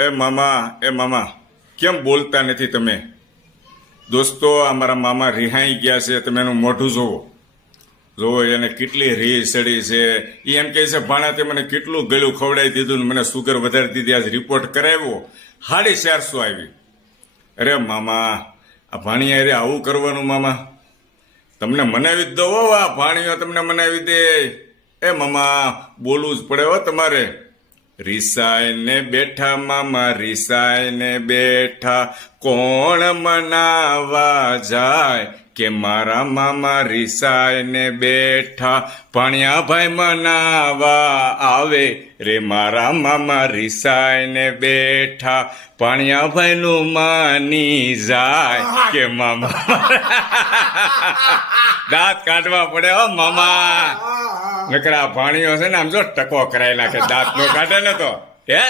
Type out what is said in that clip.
એ મામા કેમ બોલતા નથી તમે? દોસ્તો, અમારા મામા રિહાઈ ગયા છે. તમે એનું મોઢું જોવો એને કેટલી રી સડી છે. એ એમ કહે છે ભાણા તે મને કેટલું ગળ્યું ખવડાવી દીધું ને મને સુગર વધારી દીધી. આજ રિપોર્ટ કરાવ્યો 450 આવી. અરે મામા, આ ભાણિયા રે આવું કરવાનું મામા? તમને મનાવી જ દો. આ ભાણિયો તમને મનાવી દે. એ મામા, બોલવું જ પડે હો તમારે. રિસાઈને બેઠા મામા, રિસાઈને બેઠા, કોણ મનાવા જાય કે મારા મામા રિસાઈને બેઠા. ભાણિયા ભાઈ મનાવા આવે રે મારા મામા રિસાઈને બેઠા. ભાણિયા ભાઈ નું માની જાય કે મામા. દાંત કાઢવા પડે હો મામા. નકરા ભાણિયો છે ને આમ જો ટકો કરાયેલા કે દાંત નો કાઢે ને તો હે